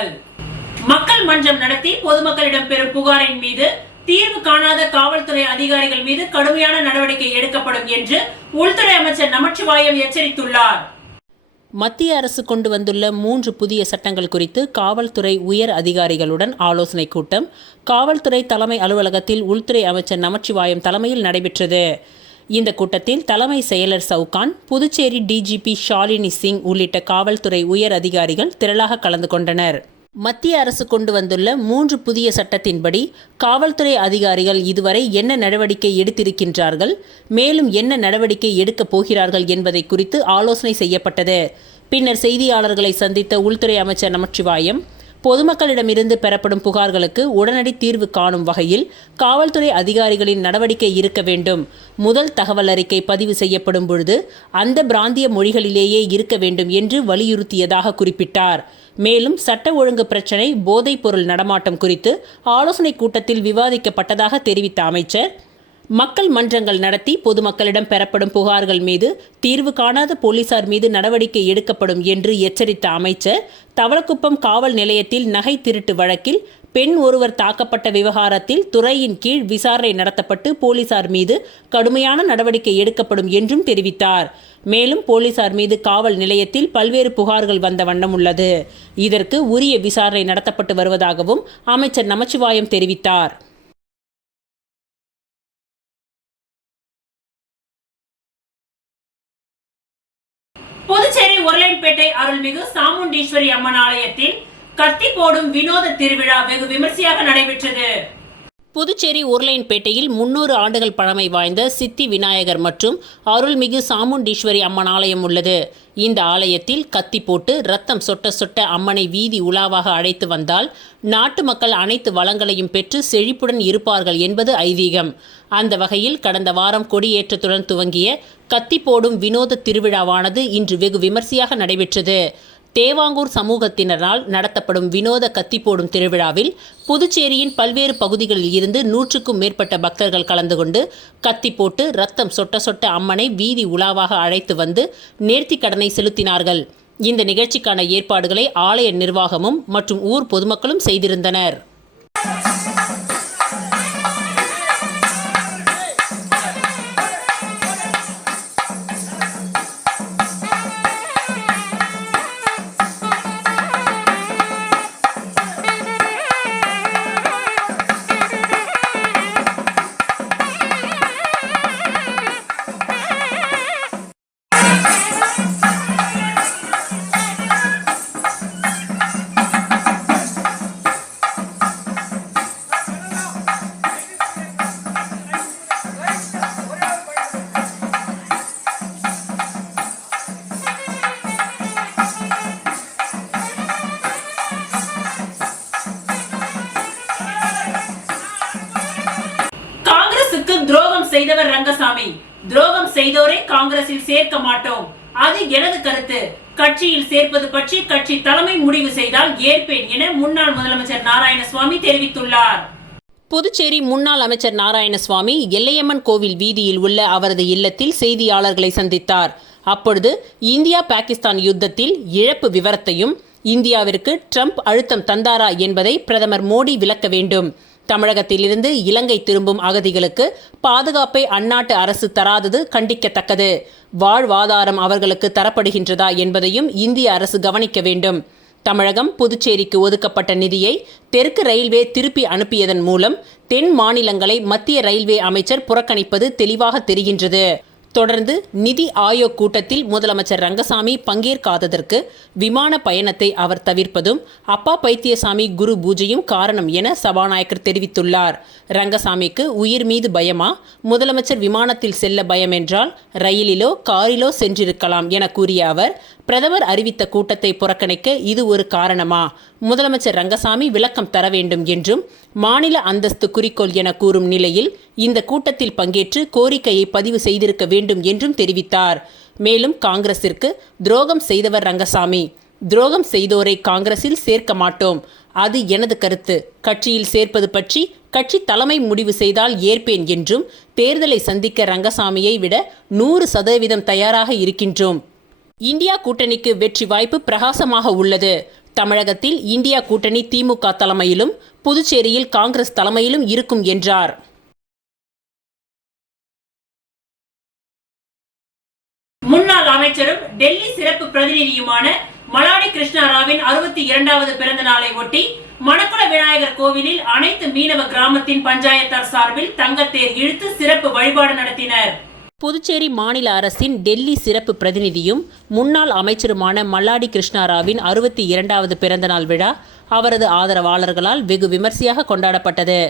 செய்தியாளர்கள். மக்கள் மன்றம் நடத்தி பொதுமக்களிடம் பெறும் புகாரின் மீது தீர்வு காணாத காவல்துறை அதிகாரிகள் மீது கடுமையான நடவடிக்கை எடுக்கப்படும் என்று உள்துறை அமைச்சர் நமச்சிவாயம் எச்சரித்துள்ளார். மத்திய அரசு கொண்டு வந்துள்ள 3 புதிய சட்டங்கள் குறித்து காவல்துறை உயர் அதிகாரிகளுடன் ஆலோசனை கூட்டம் காவல்துறை தலைமை அலுவலகத்தில் உள்துறை அமைச்சர் நமச்சிவாயம் தலைமையில் நடைபெற்றது. இந்த கூட்டத்தில் தலைமை செயலர் சவுகான், புதுச்சேரி டிஜிபி ஷாலினி சிங் உள்ளிட்ட காவல்துறை உயர் அதிகாரிகள் திரளாக கலந்து கொண்டனர். மத்திய அரசு கொண்டு வந்துள்ள 3 புதிய சட்டத்தின்படி காவல்துறை அதிகாரிகள் இதுவரை என்ன நடவடிக்கை எடுத்திருக்கின்றார்கள், மேலும் என்ன நடவடிக்கை எடுக்கப் போகிறார்கள் என்பதை குறித்து ஆலோசனை செய்யப்பட்டது. பின்னர் செய்தியாளர்களை சந்தித்த உள்துறை அமைச்சர் நமச்சிவாயம், பொதுமக்களிடமிருந்து பெறப்படும் புகார்களுக்கு உடனடி தீர்வு காணும் வகையில் காவல்துறை அதிகாரிகளின் நடவடிக்கை இருக்க வேண்டும். முதல் தகவல் அறிக்கை பதிவு செய்யப்படும் பொழுது அந்த பிராந்திய மொழிகளிலேயே இருக்க வேண்டும் என்று வலியுறுத்தியதாக குறிப்பிட்டார். மேலும் சட்ட ஒழுங்கு பிரச்சினை, போதைப் பொருள் நடமாட்டம் குறித்து ஆலோசனை கூட்டத்தில் விவாதிக்கப்பட்டதாக தெரிவித்த அமைச்சர், மக்கள் மன்றங்கள் நடத்தி பொதுமக்களிடம் பெறப்படும் புகார்கள் மீது தீர்வு காணாத போலீசார் மீது நடவடிக்கை எடுக்கப்படும் என்று எச்சரித்த அமைச்சர், தவளக்குப்பம் காவல் நிலையத்தில் நகை திருட்டு வழக்கில் பெண் ஒருவர் தாக்கப்பட்ட விவகாரத்தில் துறையின் கீழ் விசாரணை நடத்தப்பட்டு போலீசார் மீது கடுமையான நடவடிக்கை எடுக்கப்படும் என்றும் தெரிவித்தார். மேலும் போலீசார் மீது காவல் நிலையத்தில் பல்வேறு புகார்கள் வந்த வண்ணம் உள்ளது. இதற்கு உரிய விசாரணை நடத்தப்பட்டு வருவதாகவும் அமைச்சர் நமச்சிவாயம் தெரிவித்தார். புதுச்சேரி உருளையன்பேட்டை அருள்மிகு சாமுண்டீஸ்வரி அம்மன் ஆலயத்தில் கத்தி போடும் வினோத திருவிழா வெகு விமர்சையாக நடைபெற்றது. புதுச்சேரி உருளையன்பேட்டையில் 300 ஆண்டுகள் பழமை வாய்ந்த சித்தி விநாயகர் மற்றும் அருள்மிகு சாமுண்டீஸ்வரி அம்மன் ஆலயம் உள்ளது. இந்த ஆலயத்தில் கத்தி போட்டு ரத்தம் சொட்ட சொட்ட அம்மனை வீதி உலாவாக அழைத்து வந்தால் நாட்டு மக்கள் அனைத்து வளங்களையும் பெற்று செழிப்புடன் இருப்பார்கள் என்பது ஐதீகம். அந்த வகையில் கடந்த வாரம் கொடியேற்றத்துடன் துவங்கிய கத்தி போடும் வினோத திருவிழாவானது இன்று வெகு விமர்சையாக நடைபெற்றது. தேவாங்கூர் சமூகத்தினரால் நடத்தப்படும் வினோத கத்தி போடும் திருவிழாவில் புதுச்சேரியின் பல்வேறு பகுதிகளில் இருந்து 100க்கும் மேற்பட்ட பக்தர்கள் கலந்து கொண்டு கத்தி போட்டு ரத்தம் சொட்ட சொட்ட அம்மனை வீதி உலாவாக அழைத்து வந்து நேர்த்திக் கடனை செலுத்தினார்கள். இந்த நிகழ்ச்சிக்கான ஏற்பாடுகளை ஆலய நிர்வாகமும் மற்றும் ஊர் பொதுமக்களும் செய்திருந்தனர். துரோகம் செய்தவர் ரங்கசாமி, துரோகம் செய்தோரை காங்கிரஸில் சேர்க்க மாட்டோம், அது எனது கருத்து. கட்சியில் சேர்ப்பது பற்றி கட்சி தலைமை முடிவு செய்தால் ஏற்பேன் என முன்னாள் முதலமைச்சர் நாராயணசுவாமி தெரிவித்துள்ளார். புதுச்சேரி முன்னாள் அமைச்சர் நாராயணசுவாமி எல்லையம்மன் கோவில் வீதியில் உள்ள அவரது இல்லத்தில் செய்தியாளர்களை சந்தித்தார். அப்பொழுது இந்தியா பாகிஸ்தான் யுத்தத்தில் இழப்பு விவரத்தையும் இந்தியாவிற்கு ட்ரம்ப் அழுத்தம் தந்தாரா என்பதை பிரதமர் மோடி விளக்க வேண்டும். தமிழகத்திலிருந்து இலங்கை திரும்பும் அகதிகளுக்கு பாதுகாப்பை அந்நாட்டு அரசு தராதது கண்டிக்கத்தக்கது. வாழ்வாதாரம் அவர்களுக்கு தரப்படுகின்றதா என்பதையும் இந்திய அரசு கவனிக்க வேண்டும். தமிழகம் புதுச்சேரிக்கு ஒதுக்கப்பட்ட நிதியை தெற்கு ரயில்வே திருப்பி அனுப்பியதன் மூலம் தென் மாநிலங்களை மத்திய ரயில்வே அமைச்சர் புறக்கணிப்பது தெளிவாக தெரிகின்றது. தொடர்ந்து நிதி ஆயோக் கூட்டத்தில் முதலமைச்சர் ரங்கசாமி பங்கேற்காததற்கு விமான பயணத்தை அவர் தவிர்ப்பதும் அப்பா பைத்தியசாமி குரு பூஜையும் காரணம் என சபாநாயகர் தெரிவித்துள்ளார். ரங்கசாமிக்கு உயிர் மீது பயமா? முதலமைச்சர் விமானத்தில் செல்ல பயம் என்றால் ரயிலிலோ காரிலோ சென்றிருக்கலாம் என கூறிய அவர், பிரதமர் அறிவித்த கூட்டத்தை புறக்கணிக்க இது ஒரு காரணமா? முதலமைச்சர் ரங்கசாமி விளக்கம் தர வேண்டும் என்றும் மாநில அந்தஸ்து குறிக்கோள் என கூறும் நிலையில் இந்த கூட்டத்தில் பங்கேற்று கோரிக்கையை பதிவு செய்திருக்க வேண்டும் என்றும் தெரிவித்தார். மேலும் காங்கிரசிற்கு துரோகம் செய்தவர் ரங்கசாமி, துரோகம் செய்தோரை காங்கிரஸில் சேர்க்க மாட்டோம், அது எனது கருத்து. கட்சியில் சேர்ப்பது பற்றி கட்சி தலைமை முடிவு செய்தால் ஏற்பேன் என்றும் தேர்தலை சந்திக்க ரங்கசாமியை விட 100% தயாராக இருக்கின்றோம். இந்தியா கூட்டணிக்கு வெற்றி வாய்ப்பு பிரகாசமாக உள்ளது. தமிழகத்தில் இந்தியா கூட்டணி திமுக தலைமையிலும் புதுச்சேரியில் காங்கிரஸ் தலைமையிலும் இருக்கும் என்றார். முன்னாள் அமைச்சரும் டெல்லி சிறப்பு பிரதிநிதியுமான மல்லாடி கிருஷ்ணராவின் 62வது பிறந்த நாளை ஒட்டி மணக்குள விநாயகர் கோவிலில் அனைத்து மீனவ கிராமத்தின் பஞ்சாயத்தார் சார்பில் தங்கத்தேர் இழுத்து சிறப்பு வழிபாடு நடத்தினர். புதுச்சேரி மாநில அரசின் டெல்லி சிறப்பு பிரதிநிதியும் முன்னாள் அமைச்சருமான மல்லாடி கிருஷ்ணராவின் 62வது பிறந்தநாள் விழா அவரது ஆதரவாளர்களால் வெகு விமர்சையாக கொண்டாடப்பட்டது.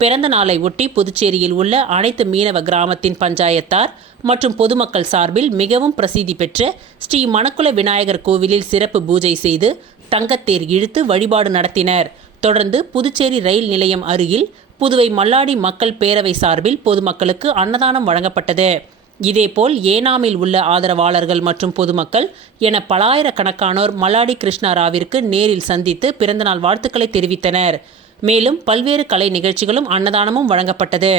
பிறந்த நாளை ஒட்டி புதுச்சேரியில் உள்ள அனைத்து மீனவ கிராமத்தின் பஞ்சாயத்தார் மற்றும் பொதுமக்கள் சார்பில் மிகவும் பிரசித்தி பெற்ற ஸ்ரீ மணக்குள விநாயகர் கோவிலில் சிறப்பு பூஜை செய்து தங்கத்தேர் இழுத்து வழிபாடு நடத்தினர். தொடர்ந்து புதுச்சேரி ரயில் நிலையம் அருகில் புதுவை மல்லாடி மக்கள் பேரவை சார்பில் பொதுமக்களுக்கு அன்னதானம் வழங்கப்பட்டது. இதேபோல் ஏனாமில் உள்ள ஆதரவாளர்கள் மற்றும் பொதுமக்கள் என பலாயிரக்கணக்கானோர் மல்லாடி கிருஷ்ணராவிற்கு நேரில் சந்தித்து பிறந்தநாள் வாழ்த்துக்களை தெரிவித்தனர். மேலும் பல்வேறு கலை நிகழ்ச்சிகளும் அன்னதானமும் வழங்கப்பட்டது.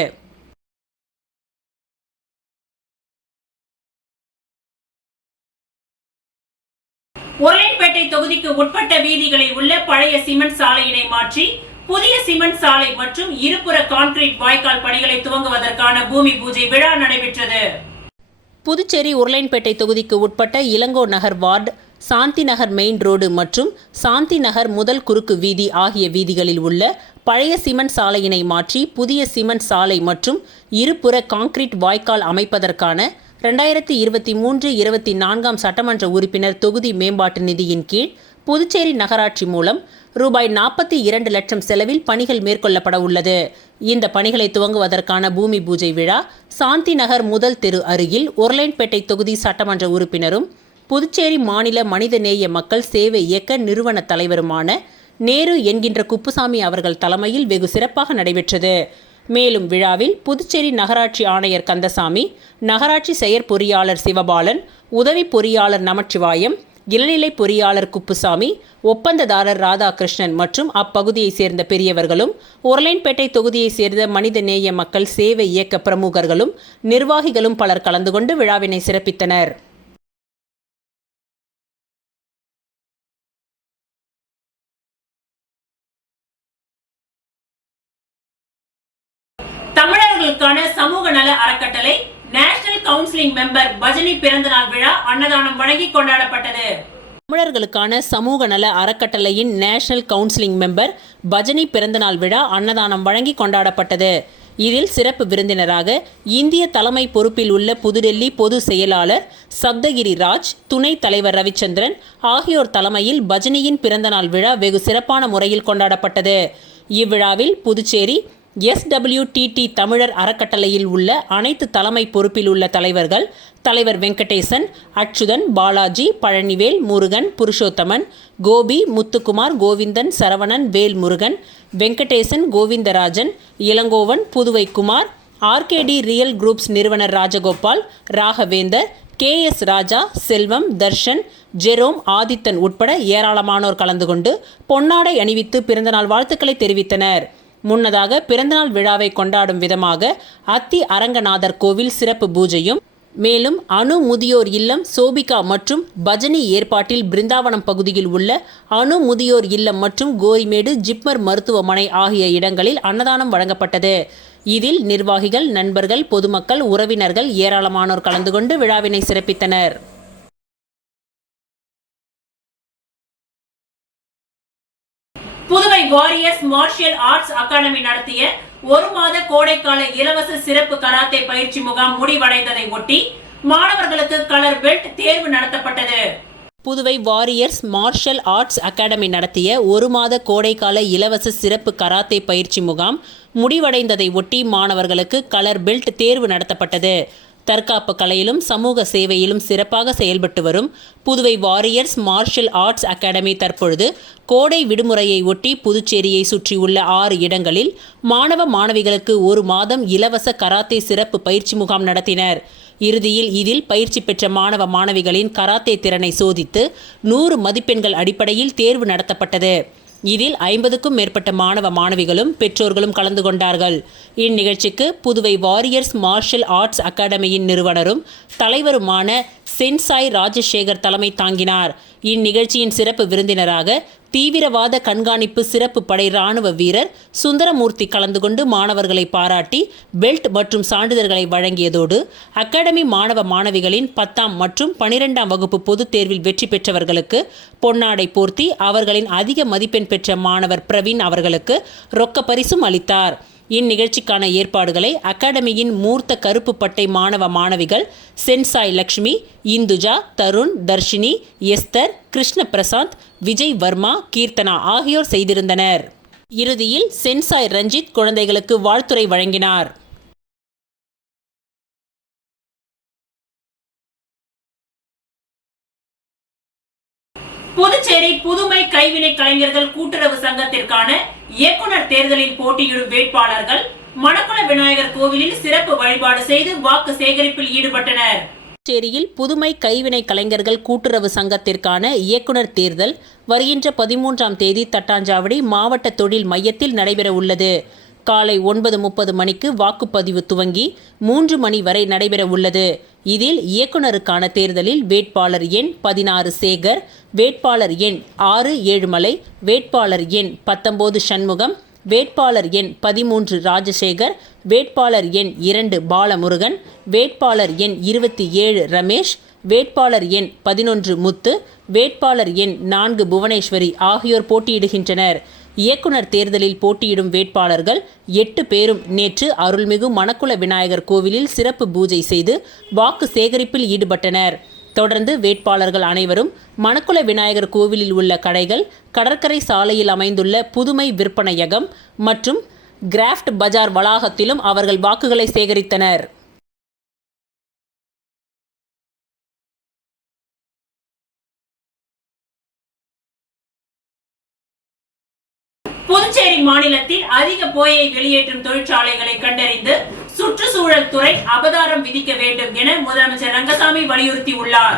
உருளைப்பேட்டை தொகுதிக்கு உட்பட்ட வீதிகளில் உள்ள பழைய சிமெண்ட் சாலையினை மாற்றி புதிய சிமெண்ட் சாலை மற்றும் இருபுற கான்கிரீட் வாய்க்கால் பணிகளை துவங்குவதற்கான பூமி பூஜை விழா நடைபெற்றது. புதுச்சேரி உருளைப்பேட்டை தொகுதிக்கு உட்பட்ட இளங்கோ நகர் வார்டு, சாந்தி நகர் மெயின் ரோடு மற்றும் சாந்தி நகர் முதல் குறுக்கு வீதி ஆகிய வீதிகளில் உள்ள பழைய சிமெண்ட் சாலையினை மாற்றி புதிய சிமெண்ட் சாலை மற்றும் இருபுற கான்கிரீட் வாய்க்கால் அமைப்பதற்கான 2023-24 சட்டமன்ற உறுப்பினர் தொகுதி மேம்பாட்டு நிதியின் கீழ் புதுச்சேரி நகராட்சி மூலம் ரூபாய் 42 லட்சம் செலவில் பணிகள் மேற்கொள்ளப்பட உள்ளது. இந்த பணிகளை துவங்குவதற்கான பூமி பூஜை விழா சாந்தி நகர் முதல் தெரு அருகில் உருளைப்பேட்டை தொகுதி சட்டமன்ற உறுப்பினரும் புதுச்சேரி மாநில மனிதநேய மக்கள் சேவை இயக்க நிறுவன தலைவருமான நேரு என்கின்ற குப்புசாமி அவர்கள் தலைமையில் வெகு சிறப்பாக நடைபெற்றது. மேலும் விழாவில் புதுச்சேரி நகராட்சி ஆணையர் கந்தசாமி, நகராட்சி செயற்பொறியாளர் சிவபாலன், உதவி பொறியாளர் நமச்சிவாயம், இளநிலை பொறியாளர் குப்புசாமி, ஒப்பந்ததாரர் ராதாகிருஷ்ணன் மற்றும் அப்பகுதியை சேர்ந்த பெரியவர்களும் உருளைப்பேட்டை தொகுதியை சேர்ந்த மனிதநேய மக்கள் சேவை இயக்க பிரமுகர்களும் நிர்வாகிகளும் பலர் கலந்து கொண்டு விழாவினை சிறப்பித்தனர். தமிழர்களுக்கான சமூக நல அறக்கட்டளை நேஷனல் கவுன்சிலிங் மெம்பர் பஜனி பிறந்தநாள் விழா அன்னதானம் வழங்கி கொண்டாடப்பட்டது. தமிழர்களுக்கான சமூக நல அறக்கட்டளையின் நேஷனல் கவுன்சிலிங் மெம்பர் பஜனி பிறந்தநாள் விழா அன்னதானம் வழங்கி கொண்டாடப்பட்டது. இதில் சிறப்பு விருந்தினராக இந்திய தலைமை பொறுப்பில் உள்ள புதுடெல்லி பொது செயலாளர் சப்தகிரி ராஜ், துணைத் தலைவர் ரவிச்சந்திரன் ஆகியோர் தலைமையில் பஜனியின் பிறந்தநாள் விழா வெகு சிறப்பான முறையில் கொண்டாடப்பட்டது. இவ்விழாவில் புதுச்சேரி SWTT தமிழர் அறக்கட்டளையில் உள்ள அனைத்து தலைமை பொறுப்பில் உள்ள தலைவர்கள், தலைவர் Venkatesan, Achuthan, Balaji, Palanivel, Murugan, Purushothaman, Gopi, Muthukumar, Govindan, Saravanan, Velmurugan, Venkatesan, Govindarajan, Elangovan, Puduvai Kumar, RKD real groups நிறுவனர் ராஜகோபால், ராகவேந்தர், KS ராஜா, செல்வம், தர்ஷன், ஜெரோம், ஆதித்தன் உட்பட ஏராளமானோர் கலந்து கொண்டு பொன்னாடை அணிவித்து பிறந்தநாள் வாழ்த்துக்களை தெரிவித்தனர். முன்னதாக பிறந்தநாள் விழாவை கொண்டாடும் விதமாக அத்தி அரங்கநாதர் கோவில் சிறப்பு பூஜையும், மேலும் அணு முதியோர் இல்லம் சோபிகா மற்றும் பஜனி ஏற்பாட்டில் பிருந்தாவனம் பகுதியில் உள்ள அணு முதியோர் இல்லம் மற்றும் கோரிமேடு ஜிப்மர் மருத்துவமனை ஆகிய இடங்களில் அன்னதானம் வழங்கப்பட்டது. இதில் நிர்வாகிகள், நண்பர்கள், பொதுமக்கள், உறவினர்கள் ஏராளமானோர் கலந்து கொண்டு விழாவினை சிறப்பித்தனர். Puduvai warriors martial arts academy நடத்திய 1 மாத கோடைக்கால இலவச சிறப்பு கராத்தே பயிற்சி முகாம் முடிவடைந்ததை ஒட்டி மாணவர்களுக்கு கலர் பெல்ட் தேர்வு நடத்தப்பட்டது. Puduvai warriors martial arts academy நடத்திய 1 மாத கோடைக்கால இலவச சிறப்பு கராத்தே பயிற்சி முகாம் முடிவடைந்ததை ஒட்டி மாணவர்களுக்கு கலர் பெல்ட் தேர்வு நடத்தப்பட்டது. தற்காப்பு கலையிலும் சமூக சேவையிலும் சிறப்பாக செயல்பட்டு வரும் Puduvai warriors martial arts academy தற்பொழுது கோடை விடுமுறையை ஒட்டி புதுச்சேரியை சுற்றியுள்ள 6 இடங்களில் மாணவ மாணவிகளுக்கு 1 மாதம் இலவச கராத்தே சிறப்பு பயிற்சி முகாம் நடத்தினர். இறுதியில் இதில் பயிற்சி பெற்ற மாணவ மாணவிகளின் கராத்தே திறனை சோதித்து 100 மதிப்பெண்கள் அடிப்படையில் தேர்வு நடத்தப்பட்டது. இதில் 50க்கும் மேற்பட்ட மாணவ மாணவிகளும் பெற்றோர்களும் கலந்து கொண்டார்கள். இந்நிகழ்ச்சிக்கு புதுவை வாரியர்ஸ் மார்ஷல் ஆர்ட்ஸ் அகாடமியின் நிறுவனரும் தலைவருமான சென்சாய் ராஜசேகர் தலைமை தாங்கினார். இந்நிகழ்ச்சியின் சிறப்பு விருந்தினராக தீவிரவாத கண்காணிப்பு சிறப்பு படை ராணுவ வீரர் சுந்தரமூர்த்தி கலந்து கொண்டு மாணவர்களை பாராட்டி பெல்ட் மற்றும் சான்றிதழ்களை வழங்கியதோடு அகாடமி மாணவ மாணவிகளின் 10ஆம் மற்றும் 12ஆம் வகுப்பு பொதுத் தேர்வில் வெற்றி பெற்றவர்களுக்கு பொன்னாடை போர்த்தி அவர்களின் அதிக மதிப்பெண் பெற்ற மாணவர் பிரவீன் அவர்களுக்கு ரொக்க பரிசும் அளித்தார். இந்நிகழ்ச்சிக்கான ஏற்பாடுகளை அகாடமியின் மூர்த்த கருப்பு பட்டை மாணவ மாணவிகள் சென்சாய் லக்ஷ்மி, இந்துஜா, தருண், தர்ஷினி, எஸ்தர், கிருஷ்ண பிரசாந்த், விஜய் வர்மா, கீர்த்தனா ஆகியோர் செய்திருந்தனர். இறுதியில் சென்சாய் ரஞ்சித் குழந்தைகளுக்கு வாழ்த்துரை வழங்கினார். புதுச்சேரி புதுமை கைவினை கலைஞர்கள் கூட்டுறவு சங்கத்திற்கான இயக்குனர் தேர்தலில் போட்டியிடும் வேட்பாளர்கள் மணக்குள விநாயகர் கோவிலில் சிறப்பு வழிபாடு செய்து வாக்கு சேகரிப்பில் ஈடுபட்டனர். புதுச்சேரியில் புதுமை கைவினை கலைஞர்கள் கூட்டுறவு சங்கத்திற்கான இயக்குனர் தேர்தல் வருகின்ற 13ஆம் தேதி தட்டாஞ்சாவடி மாவட்ட தொழில் மையத்தில் நடைபெற உள்ளது. காலை 9:30 மணிக்கு வாக்குப்பதிவு துவங்கி 3 மணி வரை நடைபெற உள்ளது. இதில் இயக்குனருக்கான தேர்தலில் வேட்பாளர் எண் 16 சேகர், வேட்பாளர் எண் 6 ஏழுமலை, வேட்பாளர் எண் 19 சண்முகம், வேட்பாளர் எண் 13 ராஜசேகர், வேட்பாளர் எண் 2 பாலமுருகன், வேட்பாளர் எண் 27 ரமேஷ், வேட்பாளர் எண் 11 முத்து, வேட்பாளர் எண் 4 புவனேஸ்வரி ஆகியோர் போட்டியிடுகின்றனர். இயக்குனர் தேர்தலில் போட்டியிடும் வேட்பாளர்கள் 8 பேரும் நேற்று அருள்மிகு மணக்குள விநாயகர் கோவிலில் சிறப்பு பூஜை செய்து வாக்கு சேகரிப்பில் ஈடுபட்டனர். தொடர்ந்து வேட்பாளர்கள் அனைவரும் மணக்குள விநாயகர் கோவிலில் உள்ள கடைகள், கடற்கரை சாலையில் அமைந்துள்ள புதுமை விற்பனையகம் மற்றும் கிராஃப்ட் பஜார் வளாகத்திலும் அவர்கள் வாக்குகளை சேகரித்தனர். புதுச்சேரி மாநிலத்தில் அதிக புகையை வெளியேற்றும் தொழிற்சாலைகளை கண்டறிந்து சுற்றுச்சூழல் துறை அபராதம் விதிக்க வேண்டும் என முதலமைச்சர் ரங்கசாமி வலியுறுத்தியுள்ளார்.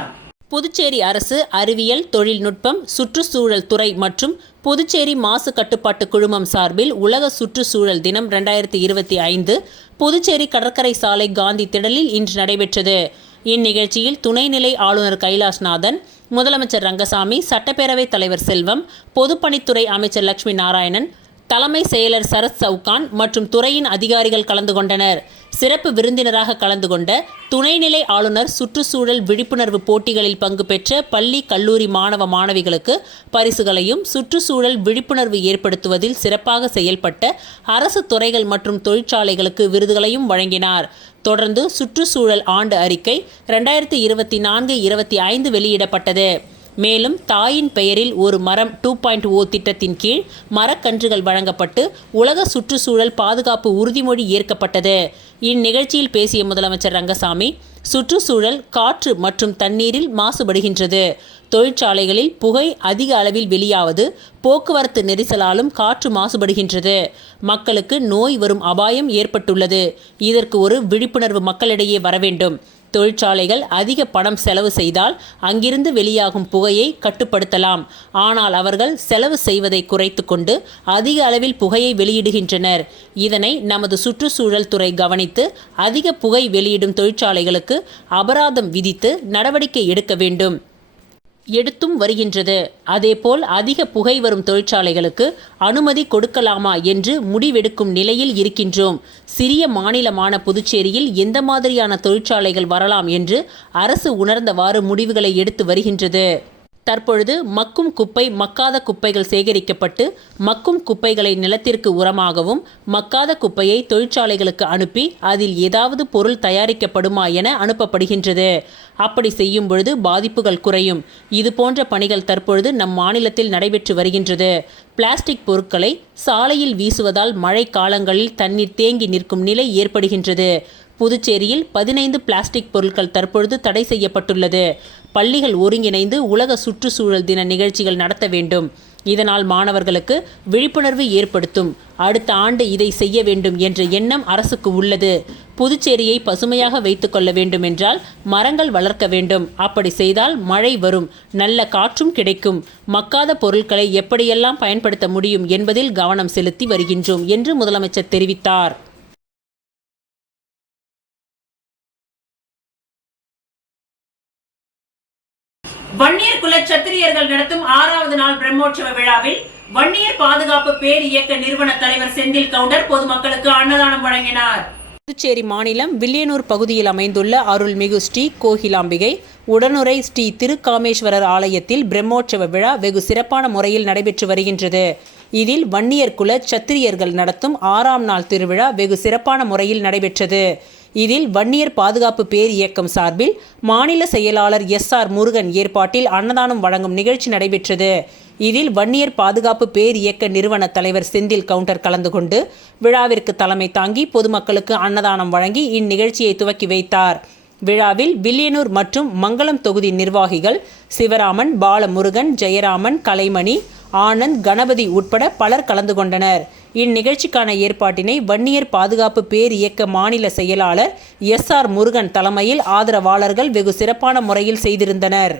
புதுச்சேரி அரசு அறிவியல், தொழில்நுட்பம், சுற்றுச்சூழல் துறை மற்றும் புதுச்சேரி மாசு கட்டுப்பாட்டு குழுமம் சார்பில் உலக சுற்றுச்சூழல் தினம் 2025 புதுச்சேரி கடற்கரை சாலை காந்தி திடலில் இன்று நடைபெற்றது. இந்நிகழ்ச்சியில் துணைநிலை ஆளுநர் கைலாஷ்நாதன், முதலமைச்சர் ரங்கசாமி, சட்டப்பேரவைத் தலைவர் செல்வம், பொதுப்பணித்துறை அமைச்சர் லட்சுமி நாராயணன், தலைமை செயலர் சரத் சவுகான் மற்றும் துறையின் அதிகாரிகள் கலந்து கொண்டனர். சிறப்பு விருந்தினராக கலந்து கொண்ட துணைநிலை ஆளுநர் சுற்றுச்சூழல் விழிப்புணர்வு போட்டிகளில் பங்கு பெற்ற பள்ளி, கல்லூரி மாணவ மாணவிகளுக்கு பரிசுகளையும், சுற்றுச்சூழல் விழிப்புணர்வு ஏற்படுத்துவதில் சிறப்பாக செயல்பட்ட அரசு துறைகள் மற்றும் தொழிற்சாலைகளுக்கு விருதுகளையும் வழங்கினார். தொடர்ந்து சுற்றுச்சூழல் ஆண்டு அறிக்கை 2024-25 வெளியிடப்பட்டது. மேலும் தாயின் பெயரில் ஒரு மரம் 2.0 திட்டத்தின் கீழ் மரக்கன்றுகள் வழங்கப்பட்டு உலக சுற்றுச்சூழல் பாதுகாப்பு உறுதிமொழி ஏற்கப்பட்டது. இந்நிகழ்ச்சியில் பேசிய முதலமைச்சர் ரங்கசாமி, சுற்றுச்சூழல் காற்று மற்றும் தண்ணீரில் மாசுபடுகின்றது. தொழிற்சாலைகளில் புகை அதிக அளவில் வெளியாவது, போக்குவரத்து நெரிசலாலும் காற்று மாசுபடுகின்றது. மக்களுக்கு நோய் வரும் அபாயம் ஏற்பட்டுள்ளது. இதற்கு ஒரு விழிப்புணர்வு மக்களிடையே வரவேண்டும். தொழிற்சாலைகள் அதிக பணம் செலவு செய்தால் அங்கிருந்து வெளியாகும் புகையை கட்டுப்படுத்தலாம். ஆனால் அவர்கள் செலவு செய்வதை குறைத்து கொண்டு அதிக அளவில் புகையை வெளியிடுகின்றனர். இதனை நமது சுற்றுச்சூழல் துறை கவனித்து அதிக புகை வெளியிடும் தொழிற்சாலைகளுக்கு அபராதம் விதித்து நடவடிக்கை எடுக்க வேண்டும். எடுத்தும் வருகின்றது. அதேபோல் அதிக புகை வரும் தொழிற்சாலைகளுக்கு அனுமதி கொடுக்கலாமா என்று முடிவெடுக்கும் நிலையில் இருக்கின்றோம். சிறிய மாநிலமான புதுச்சேரியில் எந்த மாதிரியான தொழிற்சாலைகள் வரலாம் என்று அரசு உணர்ந்தவாறு முடிவுகளை எடுத்து வருகின்றது. தற்பொழுது மக்கும் குப்பை, மக்காத குப்பைகள் சேகரிக்கப்பட்டு மக்கும் குப்பைகளை நிலத்திற்கு உரமாகவும், மக்காத குப்பையை தொழிற்சாலைகளுக்கு அனுப்பி அதில் ஏதாவது பொருள் தயாரிக்கப்படுமா என அனுப்பப்படுகின்றது. அப்படி செய்யும் பொழுது பாதிப்புகள் குறையும். இது போன்ற பணிகள் தற்பொழுது நம் மாநிலத்தில் நடைபெற்று வருகின்றது. பிளாஸ்டிக் பொருட்களை சாலையில் வீசுவதால் மழை காலங்களில் தண்ணீர் தேங்கி நிற்கும் நிலை ஏற்படுகின்றது. புதுச்சேரியில் 15 பிளாஸ்டிக் பொருட்கள் தற்பொழுது தடை செய்யப்பட்டுள்ளது. பள்ளிகள் ஒருங்கிணைந்து உலக சுற்றுச்சூழல் தின நிகழ்ச்சிகள் நடத்த வேண்டும். இதனால் மாணவர்களுக்கு விழிப்புணர்வு ஏற்படுத்தும். அடுத்த ஆண்டு இதை செய்ய வேண்டும் என்ற எண்ணம் அரசுக்கு உள்ளது. புதுச்சேரியை பசுமையாக வைத்துக் கொள்ள வேண்டும் என்றால் மரங்கள் வளர்க்க வேண்டும். அப்படி செய்தால் மழை வரும், நல்ல காற்றும் கிடைக்கும். மக்காத பொருட்களை எப்படியெல்லாம் பயன்படுத்த முடியும் என்பதில் கவனம் செலுத்தி வருகின்றோம் என்று முதலமைச்சர் தெரிவித்தார். வன்னியர் குல சத்திரியர்கள் நடத்தும் 6வது நாள் பிரம்மோற்சவ விழாவில் வன்னியர் பாதுகாப்பு பேர் இயக்க நிறுவன தலைவர் செந்தில் கவுண்டர் பொதுமக்களுக்கு அன்னதானம் வழங்கினார். புதுச்சேரி மாநிலம் வில்லியனூர் பகுதியில் அமைந்துள்ள அருள்மிகு ஸ்ரீ கோகிலாம்பிகை உடனுறை ஸ்ரீ திருக்காமேஸ்வரர் ஆலயத்தில் பிரம்மோற்சவ விழா வெகு சிறப்பான முறையில் நடைபெற்று வருகின்றது. இதில் வன்னியர் குல சத்திரியர்கள் நடத்தும் 6ஆம் நாள் திருவிழா வெகு சிறப்பான முறையில் நடைபெற்றது. இதில் வன்னியர் பாதுகாப்பு பேர் இயக்கம் சார்பில் மாநில செயலாளர் SR முருகன் ஏற்பாட்டில் அன்னதானம் வழங்கும் நிகழ்ச்சி நடைபெற்றது. இதில் வன்னியர் பாதுகாப்பு பேர் இயக்க நிறுவன தலைவர் செந்தில் கவுண்டர் கலந்து கொண்டு விழாவிற்கு தலைமை தாங்கி பொதுமக்களுக்கு அன்னதானம் வழங்கி இந்நிகழ்ச்சியை துவக்கி வைத்தார். விழாவில் வில்லியனூர் மற்றும் மங்களம் தொகுதி நிர்வாகிகள் சிவராமன், பாலமுருகன், ஜெயராமன், கலைமணி, ஆனந்த், கணபதி உட்பட பலர் கலந்து கொண்டனர். இந்நிகழ்ச்சிக்கான ஏற்பாட்டினை வன்னியர் பாதுகாப்பு பேர் இயக்க மாநில செயலாளர் SR முருகன் தலைமையில் ஆதரவாளர்கள் வெகு சிறப்பான முறையில் செய்திருந்தனர்.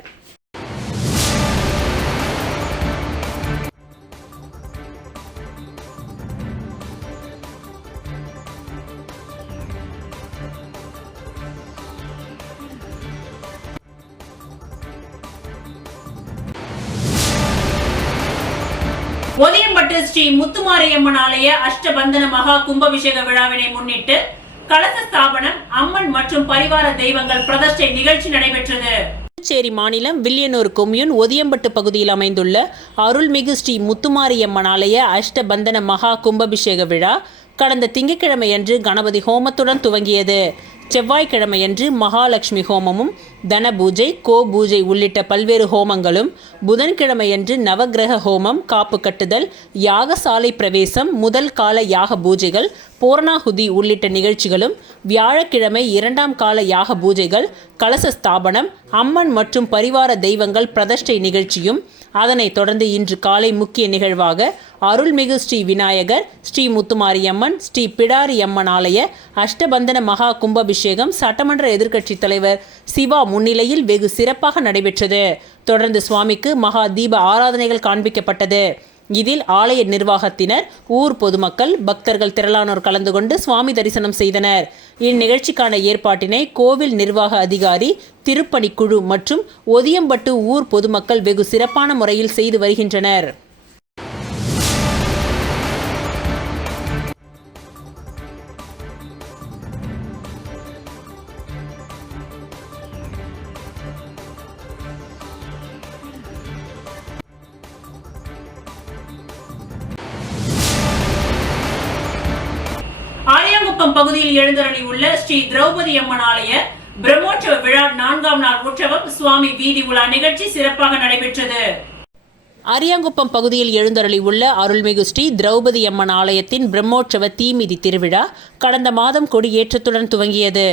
ஒதியம்பட்டு ஸ்ரீ முத்துமாரியம்மன் ஆலய அஷ்டபந்தன மகா கும்பாபிஷேக விழாவினை முன்னிட்டு கலச ஸ்தாபனம், அம்மன் மற்றும் பரிவார தெய்வங்கள் பிரதிஷ்டை நிகழ்ச்சி நடைபெற்றது. புதுச்சேரி மாநிலம் வில்லியனூர் கொம்யூன் ஒதியம்பட்டு பகுதியில் அமைந்துள்ள அருள்மிகு ஸ்ரீ முத்துமாரியம்மன் ஆலய அஷ்டபந்தன மகா கும்பாபிஷேக விழா கடந்த திங்கட்கிழமையன்று கணபதி ஹோமத்துடன் துவங்கியது. செவ்வாய்க்கிழமையன்று மகாலட்சுமி ஹோமமும், தன பூஜை, கோ பூஜை உள்ளிட்ட பல்வேறு ஹோமங்களும், புதன்கிழமையன்று நவக்கிரக ஹோமம், காப்பு கட்டுதல், யாகசாலை பிரவேசம், முதல் கால யாக பூஜைகள், பூர்ணாகுதி உள்ளிட்ட நிகழ்ச்சிகளும், வியாழக்கிழமை 2ஆம் கால யாக பூஜைகள், கலச ஸ்தாபனம், அம்மன் மற்றும் பரிவார தெய்வங்கள் பிரதிஷ்டை நிகழ்ச்சியும், அதனைத் தொடர்ந்து இன்று காலை முக்கிய நிகழ்வாக அருள்மிகு ஸ்ரீ விநாயகர், ஸ்ரீ முத்துமாரியம்மன், ஸ்ரீ பிடாரியம்மன் ஆலய அஷ்டபந்தன மகா கும்பாபிஷேகம் சட்டமன்ற எதிர்க்கட்சித் தலைவர் சிவா முன்னிலையில் வெகு சிறப்பாக நடைபெற்றது. தொடர்ந்து சுவாமிக்கு மகா தீப ஆராதனைகள் காண்பிக்கப்பட்டது. இதில் ஆலய நிர்வாகத்தினர், ஊர் பொதுமக்கள், பக்தர்கள் திரளானோர் கலந்து கொண்டு சுவாமி தரிசனம் செய்தனர். இந்நிகழ்ச்சிக்கான ஏற்பாட்டினை கோவில் நிர்வாக அதிகாரி, திருப்பணிக்குழு மற்றும் ஒதியம்பட்டு ஊர் பொதுமக்கள் வெகு சிறப்பான முறையில் செய்து வருகின்றனர். ஆரியாங்குப்பம் பகுதியில் எழுந்தருளி உள்ள ஸ்ரீ திரௌபதி அம்மன் ஆலய பிரம்மோற்சவ விழா 4ஆம் நாள் உற்சவம் சுவாமி வீதி உலா நிகழ்ச்சி சிறப்பாக நடைபெற்றது. அரியாங்குப்பம் பகுதியில் எழுந்தருளி உள்ள அருள்மிகு ஸ்ரீ திரௌபதி அம்மன் ஆலயத்தின் பிரம்மோற்சவ தீமிதி திருவிழா கடந்த மாதம் கொடியேற்றத்துடன் துவங்கியது.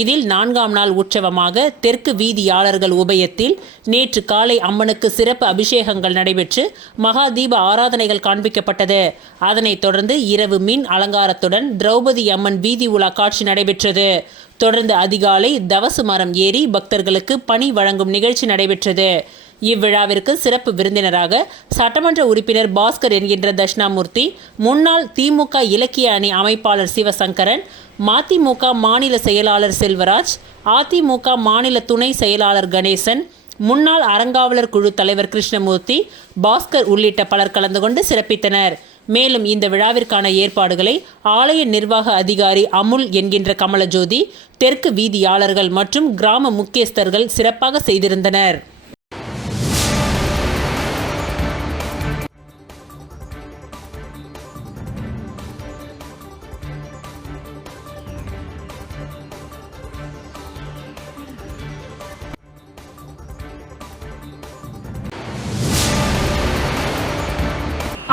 இதில் 4ஆம் நாள் உற்சவமாக தெற்கு வீதியாளர்கள் உபயத்தில் நேற்று காலை அம்மனுக்கு சிறப்பு அபிஷேகங்கள் நடைபெற்று மகா தீப ஆராதனைகள் காண்பிக்கப்பட்டது. அதனைத் தொடர்ந்து இரவு மின் அலங்காரத்துடன் திரௌபதி அம்மன் வீதி உலா காட்சி நடைபெற்றது. தொடர்ந்து அதிகாலை தவசு மரம் ஏறி பக்தர்களுக்கு பணி வழங்கும் நிகழ்ச்சி நடைபெற்றது. இவ்விழாவிற்கு சிறப்பு விருந்தினராக சட்டமன்ற உறுப்பினர் பாஸ்கர் என்கின்ற தட்சிணாமூர்த்தி, முன்னாள் திமுக இலக்கிய அணி அமைப்பாளர் சிவசங்கரன், மதிமுக மாநில செயலாளர் செல்வராஜ், அதிமுக மாநில துணை செயலாளர் கணேசன், முன்னாள் அறங்காவலர் குழு தலைவர் கிருஷ்ணமூர்த்தி, பாஸ்கர் உள்ளிட்ட பலர் கலந்து கொண்டு சிறப்பித்தனர். மேலும் இந்த விழாவிற்கான ஏற்பாடுகளை ஆலய நிர்வாக அதிகாரி அமுல் என்கின்ற கமலஜோதி, தெற்கு வீதியாளர்கள் மற்றும் கிராம முக்கியஸ்தர்கள் சிறப்பாக செய்திருந்தனர்.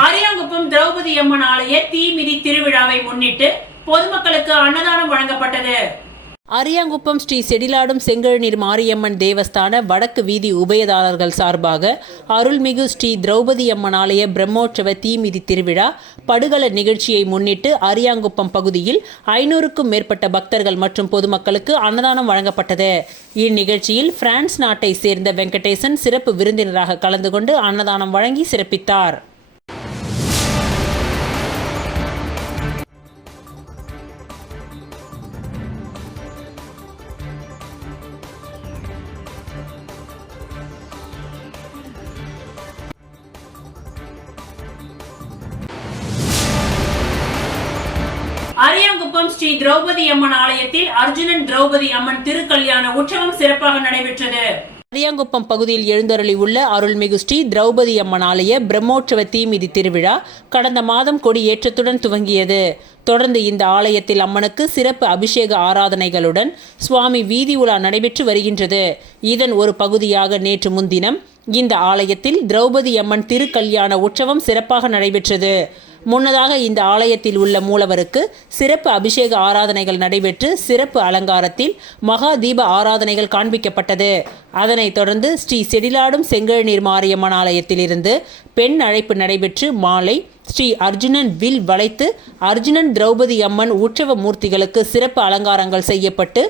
ஆரியாங்குப்பம் திரௌபதி அம்மன் ஆலய தீமிதி திருவிழாவை முன்னிட்டு பொதுமக்களுக்கு அன்னதானம் வழங்கப்பட்டது. அரியாங்குப்பம் ஸ்ரீ செடிலாடும் செங்கழுநீர் மாரியம்மன் தேவஸ்தான வடக்கு வீதி உபயதாரர்கள் சார்பாக அருள்மிகு ஸ்ரீ திரௌபதி அம்மன் ஆலய பிரம்மோற்சவ தீமிதி திருவிழா படுகள நிகழ்ச்சியை முன்னிட்டு அரியாங்குப்பம் பகுதியில் 500க்கும் மேற்பட்ட பக்தர்கள் மற்றும் பொதுமக்களுக்கு அன்னதானம் வழங்கப்பட்டது. இந்நிகழ்ச்சியில் பிரான்ஸ் நாட்டை சேர்ந்த வெங்கடேசன் சிறப்பு விருந்தினராக கலந்து கொண்டு அன்னதானம் வழங்கி சிறப்பித்தார். அரியாங்குப்பம் ஸ்ரீ திரௌபதி அம்மன் ஆலயத்தில் அர்ஜுனன் திரௌபதி அம்மன் திருக்கல்யாண உற்சவம் சிறப்பாக நடைபெற்றது. அரியாங்குப்பம் பகுதியில் எழுந்தருளி உள்ள அருள்மிகு ஸ்ரீ திரௌபதி அம்மன் ஆலய பிரம்மோற்சவ தீமிதி திருவிழா கடந்த மாதம் கொடியேற்றத்துடன் துவங்கியது. தொடர்ந்து இந்த ஆலயத்தில் அம்மனுக்கு சிறப்பு அபிஷேக ஆராதனைகளுடன் சுவாமி வீதி உலா நடைபெற்று வருகின்றது. இதன் ஒரு பகுதியாக நேற்று முன்தினம் இந்த ஆலயத்தில் திரௌபதி அம்மன் திருக்கல்யாண உற்சவம் சிறப்பாக நடைபெற்றது. முன்னதாக இந்த ஆலயத்தில் உள்ள மூலவருக்கு சிறப்பு அபிஷேக ஆராதனைகள் நடைபெற்று சிறப்பு அலங்காரத்தில் மகா தீப ஆராதனைகள் காண்பிக்கப்பட்டது. அதனைத் தொடர்ந்து ஸ்ரீ செடிலாடும் செங்கழுநீர் மாரியம்மன் ஆலயத்திலிருந்து பெண் அழைப்பு நடைபெற்று மாலை ஸ்ரீ அர்ஜுனன் வில் வளைத்து அர்ஜுனன் திரௌபதி அம்மன் உற்சவ மூர்த்திகளுக்கு சிறப்பு அலங்காரங்கள் செய்யப்பட்டு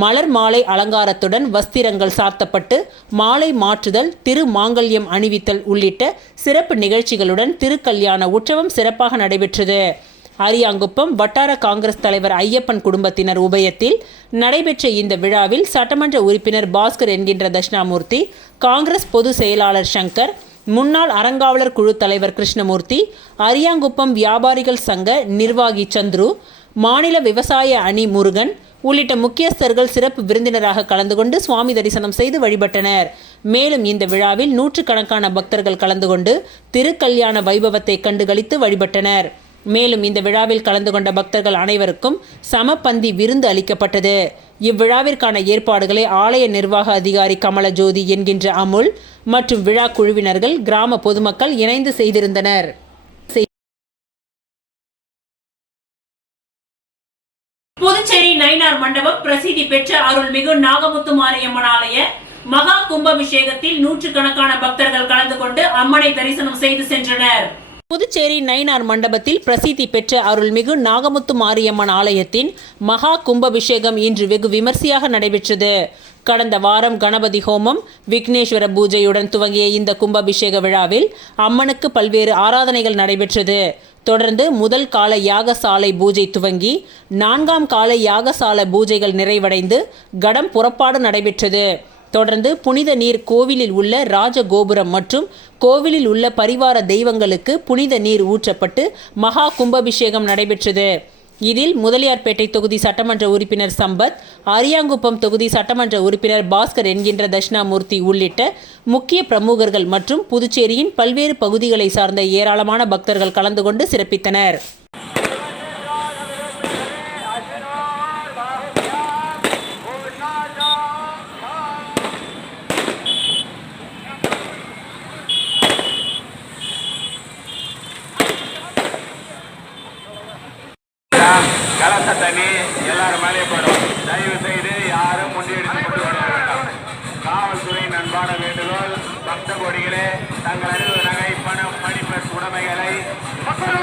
மலர் மாலை அலங்காரத்துடன் வஸ்திரங்கள் சாத்தப்பட்டு மாலை மாற்றுதல் திருமாங்கல்யம் அணிவித்தல் உள்ளிட்ட சிறப்பு நிகழ்ச்சிகளுடன் திருக்கல்யாண உற்சவம் சிறப்பாக நடைபெற்றது. அரியாங்குப்பம் வட்டார காங்கிரஸ் தலைவர் ஐயப்பன் குடும்பத்தினர் உபயத்தில் நடைபெற்ற இந்த விழாவில் சட்டமன்ற உறுப்பினர் பாஸ்கர் என்கின்ற தட்சிணாமூர்த்தி, காங்கிரஸ் பொதுச் செயலாளர் சங்கர், முன்னாள் அறங்காவலர் குழு தலைவர் கிருஷ்ணமூர்த்தி, அரியாங்குப்பம் வியாபாரிகள் சங்க நிர்வாகி சந்துரு, மாநில விவசாய அணி முருகன் உள்ளிட்ட முக்கியஸ்தர்கள் சிறப்பு விருந்தினராக கலந்து கொண்டு சுவாமி தரிசனம் செய்து வழிபட்டனர். மேலும் இந்த விழாவில் நூற்றுக்கணக்கான பக்தர்கள் கலந்து கொண்டு திருக்கல்யாண வைபவத்தை கண்டுகளித்து வழிபட்டனர். மேலும் இந்த விழாவில் கலந்து கொண்ட பக்தர்கள் அனைவருக்கும் சமபந்தி விருந்து அளிக்கப்பட்டது. இவ்விழாவிற்கான ஏற்பாடுகளை ஆலய நிர்வாக அதிகாரி கமலஜோதி என்கின்ற அமுல் மற்றும் விழா குழுவினர்கள் கிராம பொதுமக்கள் இணைந்து செய்திருந்தனர். புதுச்சேரி நயினார் மண்டபம் பிரசித்தி பெற்ற அருள்மிகு நாகமுத்து மாரியம்மன் ஆலய மகா கும்பாபிஷேகத்தில் நூற்றுக்கணக்கான பக்தர்கள் கலந்து கொண்டு அம்மனை தரிசனம் செய்து சென்றனர். புதுச்சேரி நயினார் மண்டபத்தில் பிரசித்தி பெற்ற அருள்மிகு நாகமுத்து மாரியம்மன் ஆலயத்தின் மகா கும்பாபிஷேகம் இன்று வெகு விமர்சையாக நடைபெற்றது. கடந்த வாரம் கணபதி ஹோமம், விக்னேஸ்வர பூஜையுடன் துவங்கிய இந்த கும்பாபிஷேக விழாவில் அம்மனுக்கு பல்வேறு ஆராதனைகள் நடைபெற்றது. தொடர்ந்து முதல் கால யாகசாலை பூஜை துவங்கி 4ஆம் கால யாகசாலை பூஜைகள் நிறைவடைந்து கடம் புறப்பாடு நடைபெற்றது. தொடர்ந்து புனித நீர் கோவிலில் உள்ள ராஜகோபுரம் மற்றும் கோவிலில் உள்ள பரிவார தெய்வங்களுக்கு புனித நீர் ஊற்றப்பட்டு மகா கும்பாபிஷேகம் நடைபெற்றது. இதில் முதலியார்பேட்டை தொகுதி சட்டமன்ற உறுப்பினர் சம்பத், அரியாங்குப்பம் தொகுதி சட்டமன்ற உறுப்பினர் பாஸ்கர் என்கின்ற தட்சிணாமூர்த்தி உள்ளிட்ட முக்கிய பிரமுகர்கள் மற்றும் புதுச்சேரியின் பல்வேறு பகுதிகளை சார்ந்த ஏராளமான பக்தர்கள் கலந்து கொண்டு சிறப்பித்தனர். கலச தண்ணி எல்லாரும் மேலே போடும். தயவு செய்து யாரும் முண்டியடித்து கொண்டு வர வேண்டாம். காவல்துறையின் அன்பான வேண்டுகோள், பக்த கொடிகளே தங்கள் அறிவு நகை பணம் மணிப்பெண் உடைமைகளை பார்த்துக்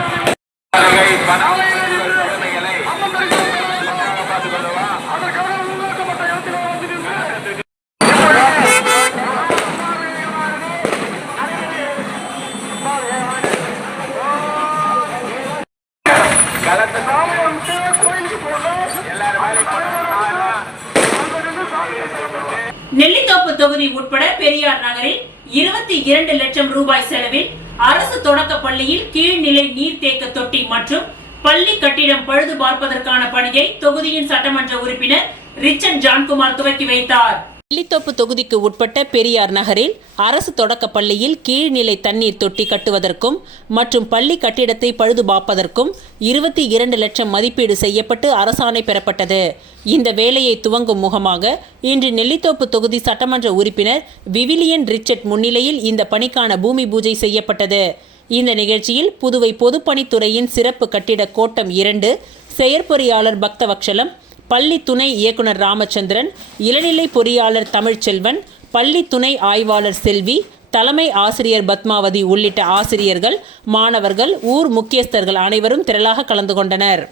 கொள்ளுவா. நெல்லித்தோப்பு தொகுதி உட்பட பெரியார் நகரில் 22 லட்சம் ரூபாய் செலவில் அரசு தொடக்க பள்ளியில் கீழ்நிலை நீர்த்தேக்க தொட்டி மற்றும் பள்ளி கட்டிடம் பழுது பார்ப்பதற்கான பணியை தொகுதியின் சட்டமன்ற உறுப்பினர் ரிச்சர்ட் ஜான்குமார் துவக்கி வைத்தார். நெல்லித்தோப்பு தொகுதிக்கு உட்பட்ட பெரியார் நகரில் அரசு தொடக்க பள்ளியில் கீழ்நிலை தண்ணீர் தொட்டி கட்டுவதற்கும் மற்றும் பள்ளி கட்டிடத்தை பழுது பார்ப்பதற்கும் 22 லட்சம் மதிப்பீடு செய்யப்பட்டு அரசாணை பெறப்பட்டது. இந்த வேலையை துவங்கும் முகமாக இன்று நெல்லித்தோப்பு தொகுதி சட்டமன்ற உறுப்பினர் விவிலியன் ரிச்சர்ட் முன்னிலையில் இந்த பணிக்கான பூமி பூஜை செய்யப்பட்டது. இந்த நிகழ்ச்சியில் புதுவை பொதுப்பணித்துறையின் சிறப்பு கட்டிட கோட்டம் 2 செயற்பொறியாளர் பக்தவக்ஷலம், பள்ளி துணை இயக்குனர் ராமச்சந்திரன், இளநிலை பொறியாளர் தமிழ்ச்செல்வன், பள்ளி துணை ஆய்வாளர் செல்வி, தலைமை ஆசிரியர் பத்மாவதி உள்ளிட்ட ஆசிரியர்கள், மாணவர்கள், ஊர் முக்கியஸ்தர்கள் அனைவரும் திரளாக கலந்து கொண்டனர்.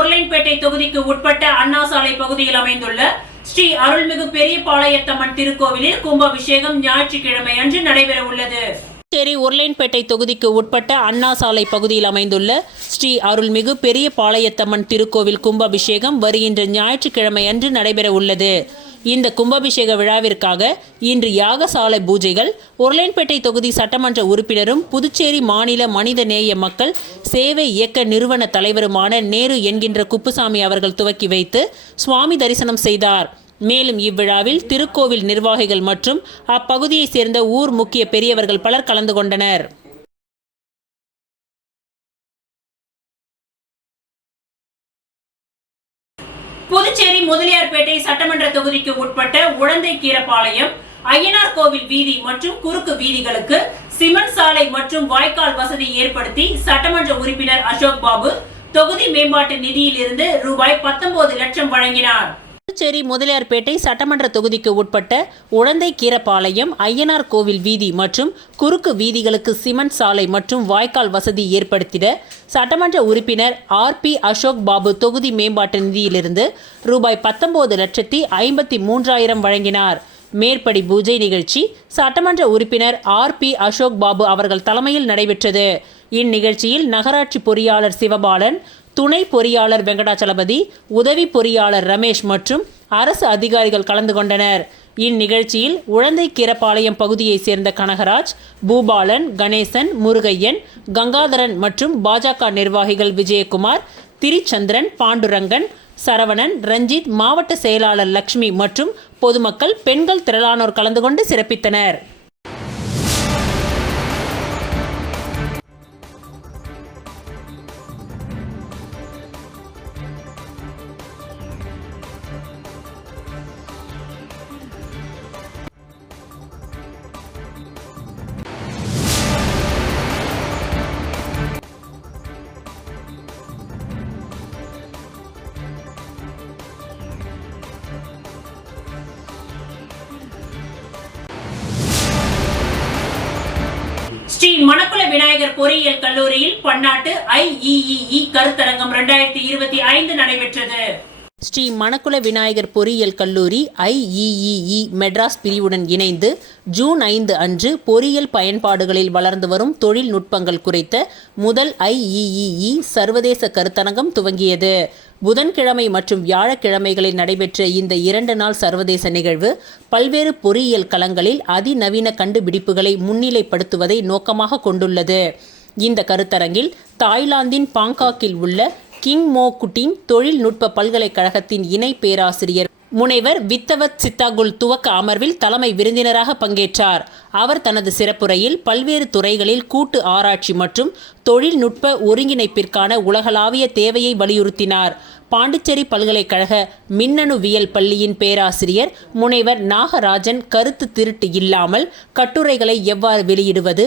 உருளையன்பேட்டை தொகுதிக்கு உட்பட்ட அண்ணா சாலை பகுதியில் அமைந்துள்ள ஸ்ரீ அருள்மிகு பெரியபாளையத்தம்மன் திருக்கோவிலில் கும்பாபிஷேகம் ஞாயிற்றுக்கிழமை அன்று நடைபெற உள்ளது. புதுச்சேரி உருளையன்பேட்டை தொகுதிக்கு உட்பட்ட அண்ணா சாலை பகுதியில் அமைந்துள்ள ஸ்ரீ அருள்மிகு பெரியபாளையத்தம்மன் திருக்கோவில் கும்பாபிஷேகம் வருகின்ற ஞாயிற்றுக்கிழமை அன்று நடைபெற உள்ளது. இந்த கும்பாபிஷேக விழாவிற்காக இன்று யாகசாலை பூஜைகள் உருளையன்பேட்டை தொகுதி சட்டமன்ற உறுப்பினரும் புதுச்சேரி மாநில மனிதநேய மக்கள் சேவை இயக்க நிறுவன தலைவருமான நேரு என்கின்ற குப்புசாமி அவர்கள் துவக்கி வைத்து சுவாமி தரிசனம் செய்தார். மேலும் இவ்விழாவில் திருக்கோவில் நிர்வாகிகள் மற்றும் அப்பகுதியைச் சேர்ந்த ஊர் முக்கிய பெரியவர்கள் பலர் கலந்து கொண்டனர். புதுச்சேரி முதலியார்பேட்டை சட்டமன்ற தொகுதிக்கு உட்பட்ட உழந்தைக்கீரபாளையம், ஐயனார் கோவில் வீதி மற்றும் குறுக்கு வீதிகளுக்கு சிமெண்ட் சாலை மற்றும் வாய்க்கால் வசதி ஏற்படுத்தி சட்டமன்ற உறுப்பினர் அசோக் பாபு தொகுதி மேம்பாட்டு நிதியில் இருந்து ரூபாய் 19 லட்சம் வழங்கினார். புதுச்சேரி முதலியார்பேட்டை சட்டமன்ற தொகுதிக்கு உட்பட்ட உழந்தைக்கீரபாளையம், ஐயனார் கோவில் வீதி மற்றும் குறுக்கு வீதிகளுக்கு சிமெண்ட் சாலை மற்றும் வாய்க்கால் வசதி ஏற்படுத்திட சட்டமன்ற உறுப்பினர் RP அசோக் பாபு தொகுதி மேம்பாட்டு நிதியிலிருந்து ரூபாய் 19,53,000 வழங்கினார். மேற்படி பூஜை நிகழ்ச்சி சட்டமன்ற உறுப்பினர் RP அசோக் பாபு அவர்கள் தலைமையில் நடைபெற்றது. இந்நிகழ்ச்சியில் நகராட்சி பொறியாளர் சிவபாலன், துணை பொறியாளர் வெங்கடாச்சலபதி, உதவி பொறியாளர் ரமேஷ் மற்றும் அரசு அதிகாரிகள் கலந்து கொண்டனர். இந்நிகழ்ச்சியில் உழந்தைக்கீரபாளையம் பகுதியைச் சேர்ந்த கனகராஜ், பூபாலன், கணேசன், முருகையன், கங்காதரன் மற்றும் பாஜக நிர்வாகிகள் விஜயகுமார், திரிச்சந்திரன், பாண்டுரங்கன், சரவணன், ரஞ்சித், மாவட்ட செயலாளர் லட்சுமி மற்றும் பொதுமக்கள், பெண்கள் திரளானோர் கலந்து கொண்டு சிறப்பித்தனர். ஸ்ரீ மணக்குள விநாயகர் பொறியியல் கல்லூரியில் பன்னாட்டு IEEE கருத்தரங்கம் 2025 நடைபெற்றது. ஸ்ரீ மணக்குள விநாயகர் பொறியியல் கல்லூரி IEEE மெட்ராஸ் பிரிவுடன் இணைந்து ஜூன் 5 அன்று பொறியியல் பயன்பாடுகளில் வளர்ந்து வரும் தொழில்நுட்பங்கள் குறித்த முதல் IEEE சர்வதேச கருத்தரங்கம் துவங்கியது. புதன்கிழமை மற்றும் வியாழக்கிழமைகளில் நடைபெற்ற இந்த 2 நாள் சர்வதேச நிகழ்வு பல்வேறு பொறியியல் களங்களில் அதிநவீன கண்டுபிடிப்புகளை முன்னிலைப்படுத்துவதை நோக்கமாக கொண்டுள்ளது. இந்த கருத்தரங்கில் தாய்லாந்தின் பாங்காக்கில் உள்ள கிங் மோ குட்டிங் தொழில்நுட்ப பல்கலைக்கழகத்தின் இணை பேராசிரியர் முனைவர் வித்தவத் சித்தாகுல் துவக்க அமர்வில் தலைமை விருந்தினராக பங்கேற்றார். அவர் தனது சிறப்புரையில் பல்வேறு துறைகளில் கூட்டு ஆராய்ச்சி மற்றும் தொழில்நுட்ப ஒருங்கிணைப்பிற்கான உலகளாவிய தேவையை வலியுறுத்தினார். பாண்டிச்சேரி பல்கலைக்கழக மின்னணுவியல் பள்ளியின் பேராசிரியர் முனைவர் நாகராஜன் கருத்து திருட்டு இல்லாமல் கட்டுரைகளை எவ்வாறு வெளியிடுவது,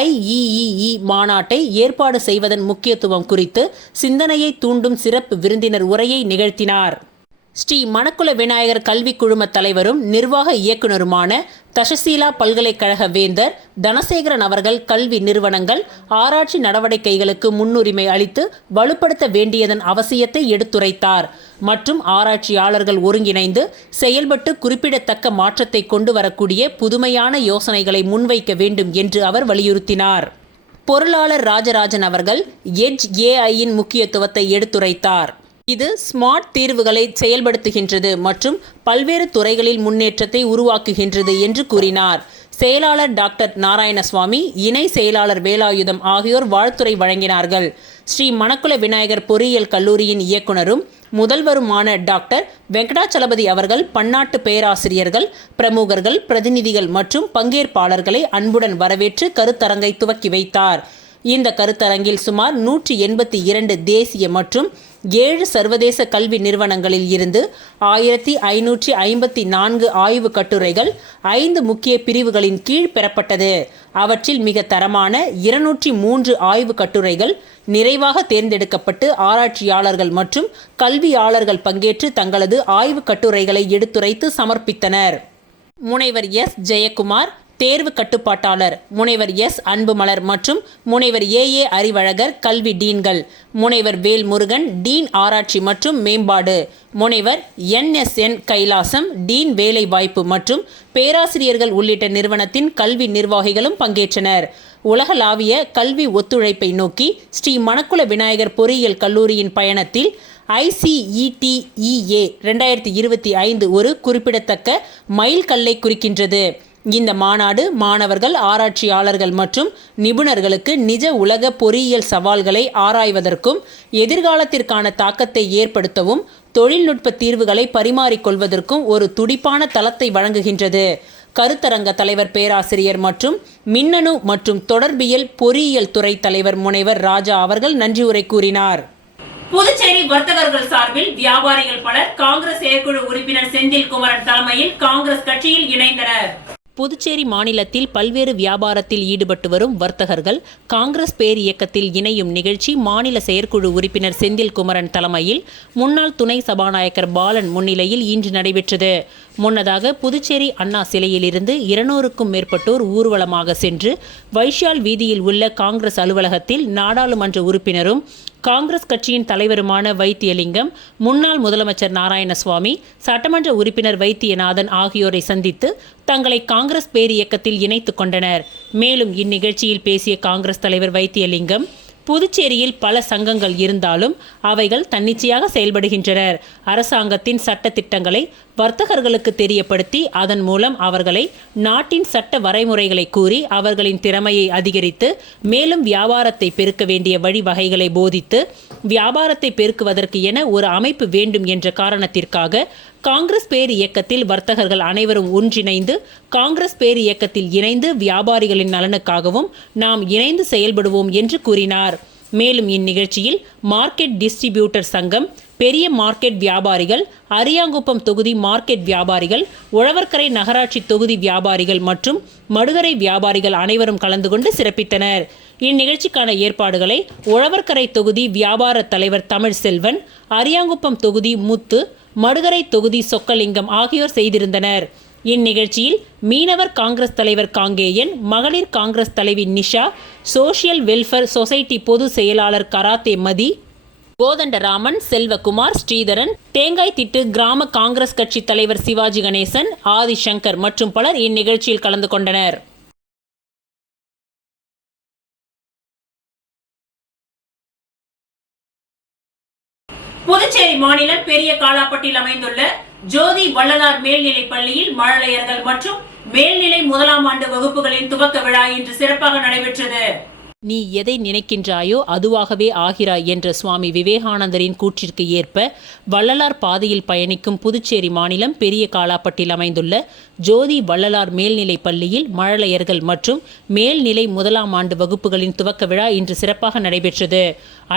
IEEE மாநாட்டை ஏற்பாடு செய்வதன் முக்கியத்துவம் குறித்து சிந்தனையை தூண்டும் சிறப்பு விருந்தினர் உரையை நிகழ்த்தினார். ஸ்ரீ மணக்குள விநாயகர் கல்வி குழும தலைவரும் நிர்வாக இயக்குநருமான தஷசீலா பல்கலைக்கழக வேந்தர் தனசேகரன் அவர்கள் கல்வி நிறுவனங்கள் ஆராய்ச்சி நடவடிக்கைகளுக்கு முன்னுரிமை அளித்து வலுப்படுத்த வேண்டியதன் அவசியத்தை எடுத்துரைத்தார். மற்றும் ஆராய்ச்சியாளர்கள் ஒருங்கிணைந்து செயல்பட்டு குறிப்பிடத்தக்க மாற்றத்தை கொண்டு வரக்கூடிய புதுமையான யோசனைகளை முன்வைக்க வேண்டும் என்று அவர் வலியுறுத்தினார். பொருளாளர் ராஜராஜன் அவர்கள் எட்ஜ் AI-யின் முக்கியத்துவத்தை எடுத்துரைத்தார். இது ஸ்மார்ட் தீர்வுகளை செயல்படுத்துகின்றது மற்றும் பல்வேறு துறைகளில் முன்னேற்றத்தை உருவாக்குகின்றது என்று கூறினார். செயலாளர் டாக்டர் நாராயணசுவாமி, இணை செயலாளர் வேலாயுதம் ஆகியோர் வாழ்த்துரை வழங்கினார்கள். ஸ்ரீ மணக்குள விநாயகர் பொறியியல் கல்லூரியின் இயக்குனரும் முதல்வருமான டாக்டர் வெங்கடாச்சலபதி அவர்கள் பன்னாட்டு பேராசிரியர்கள், பிரமுகர்கள், பிரதிநிதிகள் மற்றும் பங்கேற்பாளர்களை அன்புடன் வரவேற்று கருத்தரங்கை துவக்கி வைத்தார். இந்த கருத்தரங்கில் சுமார் 182 தேசிய மற்றும் 7 சர்வதேச கல்வி நிறுவனங்களில் இருந்து 1554 ஆய்வு கட்டுரைகள் 5 முக்கிய பிரிவுகளின் கீழ் பெறப்பட்டது. அவற்றில் மிக தரமான 203 ஆய்வு கட்டுரைகள் நிறைவாக தேர்ந்தெடுக்கப்பட்டு ஆராய்ச்சியாளர்கள் மற்றும் கல்வியாளர்கள் பங்கேற்று தங்களது ஆய்வு கட்டுரைகளை எடுத்துரைத்து சமர்ப்பித்தனர். முனைவர் S. ஜெயக்குமார், தேர்வு கட்டுப்பாட்டாளர் முனைவர் எஸ் அன்புமலர் மற்றும் முனைவர் ஏ அறிவழகர் கல்வி டீன்கள், முனைவர் வேல்முருகன் டீன் ஆராய்ச்சி மற்றும் மேம்பாடு, முனைவர் NSN கைலாசம் டீன் வேலைவாய்ப்பு மற்றும் பேராசிரியர்கள் உள்ளிட்ட நிறுவனத்தின் கல்வி நிர்வாகிகளும் பங்கேற்றனர். உலகளாவிய கல்வி ஒத்துழைப்பை நோக்கி ஸ்ரீ மணக்குள விநாயகர் பொறியியல் கல்லூரியின் பயணத்தில் ICETEA 2025 ஒரு குறிப்பிடத்தக்க மைல்கல்லை குறிக்கின்றது. இந்த மாநாடு மாணவர்கள், ஆராய்ச்சியாளர்கள் மற்றும் நிபுணர்களுக்கு நிஜ உலக பொறியியல் சவால்களை ஆராய்வதற்கும் எதிர்காலத்திற்கான தாக்கத்தை ஏற்படுத்தவும் தொழில்நுட்ப தீர்வுகளை பரிமாறிக்கொள்வதற்கும் ஒரு துடிப்பான தளத்தை வழங்குகின்றது. கருத்தரங்க தலைவர் பேராசிரியர் மற்றும் மின்னணு மற்றும் தொடர்பியல் பொறியியல் துறை தலைவர் முனைவர் ராஜா அவர்கள் நன்றியுரை கூறினார். புதுச்சேரி வர்த்தகர்கள் சார்பில் வியாபாரிகள் பலர் காங்கிரஸ் செயற்குழு உறுப்பினர் செந்தில் குமரன் தலைமையில் காங்கிரஸ் கட்சியில் இணைந்தனர். புதுச்சேரி மாநிலத்தில் பல்வேறு வியாபாரத்தில் ஈடுபட்டு வரும் வர்த்தகர்கள் காங்கிரஸ் பேர் இயக்கத்தில் இணையும் நிகழ்ச்சி மாநில செயற்குழு உறுப்பினர் செந்தில் குமரன் தலைமையில் முன்னாள் துணை சபாநாயகர் பாலன் முன்னிலையில் இன்று நடைபெற்றது. முன்னதாக புதுச்சேரி அண்ணா சிலையிலிருந்து 200க்கும் மேற்பட்டோர் ஊர்வலமாக சென்று வைஷால் வீதியில் உள்ள காங்கிரஸ் அலுவலகத்தில் நாடாளுமன்ற உறுப்பினரும் காங்கிரஸ் கட்சியின் தலைவருமான வைத்தியலிங்கம், முன்னாள் முதலமைச்சர் நாராயணசுவாமி, சட்டமன்ற உறுப்பினர் வைத்தியநாதன் ஆகியோரை சந்தித்து தங்களை காங்கிரஸ் பேர் இயக்கத்தில் இணைத்துக் கொண்டனர். மேலும் இந்நிகழ்ச்சியில் பேசிய காங்கிரஸ் தலைவர் வைத்தியலிங்கம், புதுச்சேரியில் பல சங்கங்கள் இருந்தாலும் அவைகள் தன்னிச்சையாக செயல்படுகின்றனர். அரசாங்கத்தின் சட்ட திட்டங்களை வர்த்தகர்களுக்கு தெரியப்படுத்தி அதன் மூலம் அவர்களை நாட்டின் சட்ட வரைமுறைகளை கூறி அவர்களின் திறமையை அதிகரித்து மேலும் வியாபாரத்தை பெருக்க வேண்டிய வழிவகைகளை போதித்து வியாபாரத்தை பெருக்குவதற்கு என ஒரு அமைப்பு வேண்டும் என்ற காரணத்திற்காக காங்கிரஸ் பேர் இயக்கத்தில் வர்த்தகர்கள் அனைவரும் ஒன்றிணைந்து காங்கிரஸ் பேர் இயக்கத்தில் இணைந்து வியாபாரிகளின் நலனுக்காகவும் நாம் இணைந்து செயல்படுவோம் என்று கூறினார். மேலும் இந்நிகழ்ச்சியில் மார்க்கெட் டிஸ்ட்ரிபியூட்டர் சங்கம், பெரிய மார்க்கெட் வியாபாரிகள், அரியாங்குப்பம் தொகுதி மார்க்கெட் வியாபாரிகள், உழவர்கரை நகராட்சி தொகுதி வியாபாரிகள் மற்றும் மடுகரை வியாபாரிகள் அனைவரும் கலந்து கொண்டு சிறப்பித்தனர். இந்நிகழ்ச்சிக்கான ஏற்பாடுகளை உழவர்கரை தொகுதி வியாபார தலைவர் தமிழ்செல்வன், அரியாங்குப்பம் தொகுதி முத்து, மடுகரை தொகுதி சொக்கலிங்கம் ஆகியோர் செய்திருந்தனர். இந்நிகழ்ச்சியில் மீனவர் காங்கிரஸ் தலைவர் காங்கேயன், மகளிர் காங்கிரஸ் தலைவி நிஷா, சோஷியல் வெல்ஃபேர் சொசைட்டி பொது செயலாளர் கராத்தே மதி, கோதண்டராமன், செல்வகுமார், ஸ்ரீதரன், தேங்காய் திட்டு கிராம காங்கிரஸ் கட்சி தலைவர் சிவாஜி கணேசன், ஆதிசங்கர் மற்றும் பலர் இந்நிகழ்ச்சியில் கலந்து கொண்டனர். புதுச்சேரி மாநிலம் பெரிய காலாப்பட்டில் அமைந்துள்ள ஜோதி வள்ளலார் மேல்நிலை பள்ளியில் மழலையர்கள் மற்றும் மேல்நிலை 1ஆம் ஆண்டு வகுப்புகளின் துவக்க விழா இன்று சிறப்பாக நடைபெற்றது. நீ எதை நினைக்கின்றாயோ அதுவாகவே ஆகிறாய் என்ற சுவாமி விவேகானந்தரின் கூற்றிற்கு ஏற்ப வள்ளலார் பாதையில் பயணிக்கும் புதுச்சேரி மாநிலம் பெரிய காலாப்பட்டில் அமைந்துள்ள ஜோதி வள்ளலார் மேல்நிலை பள்ளியில் மழலையர்கள் மற்றும் மேல்நிலை 1ஆம் ஆண்டு வகுப்புகளின் துவக்க விழா இன்று சிறப்பாக நடைபெற்றது.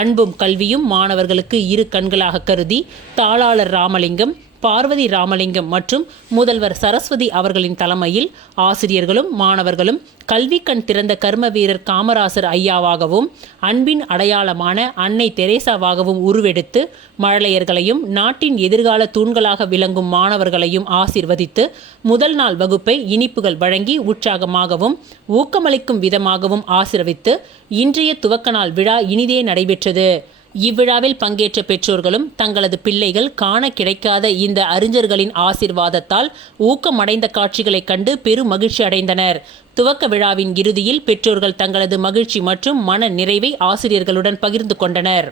அன்பும் கல்வியும் மாணவர்களுக்கு இரு கண்களாக கருதி தாளாளர் ராமலிங்கம், பார்வதி ராமலிங்கம் மற்றும் முதல்வர் சரஸ்வதி அவர்களின் தலைமையில் ஆசிரியர்களும் மாணவர்களும் கல்வி கண் திறந்த கர்ம வீரர் காமராசர் ஐயாவாகவும் அன்பின் அடையாளமான அன்னை தெரேசாவாகவும் உருவெடுத்து மழலையர்களையும் நாட்டின் எதிர்கால தூண்களாக விளங்கும் மாணவர்களையும் ஆசிர்வதித்து முதல் நாள் வகுப்பை இனிப்புகள் வழங்கி உற்சாகமாகவும் ஊக்கமளிக்கும் விதமாகவும் ஆசிர்வதித்து இன்றைய துவக்க நாள் விழா இனிதே நடைபெற்றது. இவ்விழாவில் பங்கேற்ற பெற்றோர்களும் தங்களது பிள்ளைகள் காண கிடைக்காத இந்த அறிஞர்களின் ஆசிர்வாதத்தால் ஊக்கமடைந்த காட்சிகளைக் கண்டு பெரும் மகிழ்ச்சி அடைந்தனர். துவக்க விழாவின் இறுதியில் பெற்றோர்கள் தங்களது மகிழ்ச்சி மற்றும் மன நிறைவை ஆசிரியர்களுடன் பகிர்ந்து கொண்டனர்.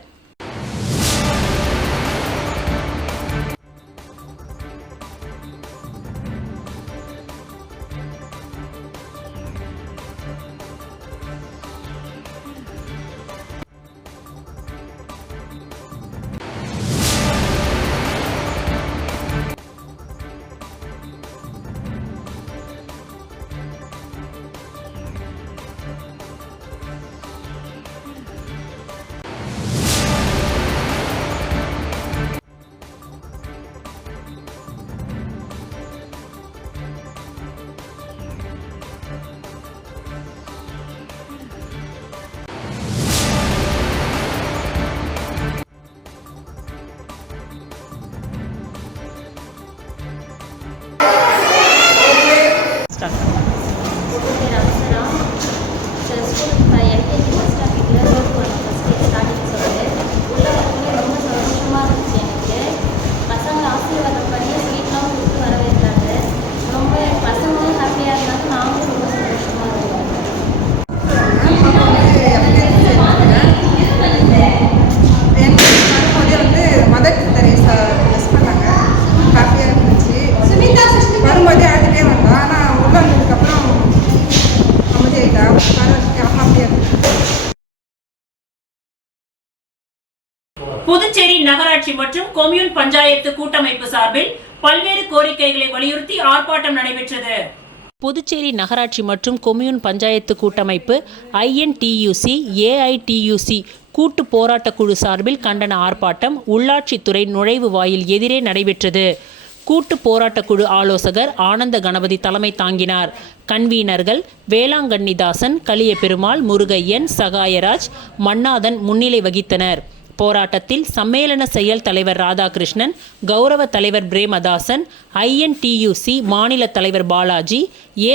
ஆசீர்வாதப்படி ஸ்வீட்லாம் கொடுத்து வரவேற்றாங்க. ரொம்ப பசங்களும் ஹாப்பியாக இருந்தாங்க, நாங்களும் ரொம்ப சந்தோஷமாக இருந்தோம். வரும்போதே மதர் தெரேசா மிஸ் பண்ணாங்க. ஹாப்பியாக இருந்துச்சு. வரும்போதே அழுதுகிட்டே வந்தோம். ஆனால் உள்ள வந்ததுக்கப்புறம் அமைதியாயிட்டா. ஹாப்பியாக இருந்துச்சு. புதுச்சேரி நகராட்சி மற்றும் கொம்யூன் பஞ்சாயத்து கூட்டமைப்பு சார்பில் பல்வேறு கோரிக்கைகளை வலியுறுத்தி ஆர்ப்பாட்டம் நடைபெற்றது. புதுச்சேரி நகராட்சி மற்றும் கொம்யூன் பஞ்சாயத்து கூட்டமைப்பு INTUC AITUC கூட்டு போராட்டக் குழு சார்பில் கண்டன ஆர்ப்பாட்டம் உள்ளாட்சித்துறை நுழைவு வாயில் எதிரே நடைபெற்றது. கூட்டு போராட்டக் குழு ஆலோசகர் ஆனந்த கணபதி தலைமை தாங்கினார். கன்வீனர்கள் வேளாங்கண்ணிதாசன், கலியபெருமாள், முருகையன், சகாயராஜ், மன்னாதன் முன்னிலை வகித்தனர். போராட்டத்தில் சம்மேளன செயல் தலைவர் ராதாகிருஷ்ணன், கௌரவ தலைவர் பிரேமதாசன், INTUC மாநில தலைவர் பாலாஜி,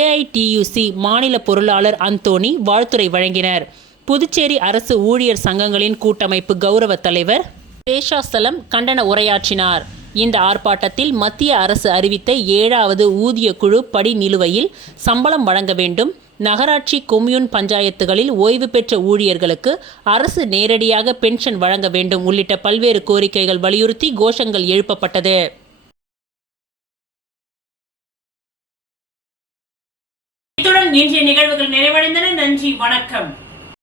AITUC மாநில பொருளாளர் அந்தோணி வாழ்த்துரை வழங்கினர். புதுச்சேரி அரசு ஊழியர் சங்கங்களின் கூட்டமைப்பு கௌரவ தலைவர் சேஷாசலம் கண்டன உரையாற்றினார். இந்த ஆர்ப்பாட்டத்தில் மத்திய அரசு அறிவித்த 7வது ஊதிய குழு படி நிலுவையில் சம்பளம் வழங்க வேண்டும், நகராட்சி கொம்யூன் பஞ்சாயத்துகளில் ஓய்வு பெற்ற ஊழியர்களுக்கு அரசு நேரடியாக பென்ஷன் வழங்க வேண்டும் உள்ளிட்ட பல்வேறு கோரிக்கைகள் வலியுறுத்தி கோஷங்கள் எழுப்பப்பட்டது. இத்துடன் இன்றைய நிகழ்வுகள் நிறைவடைந்தன. நன்றி, வணக்கம்.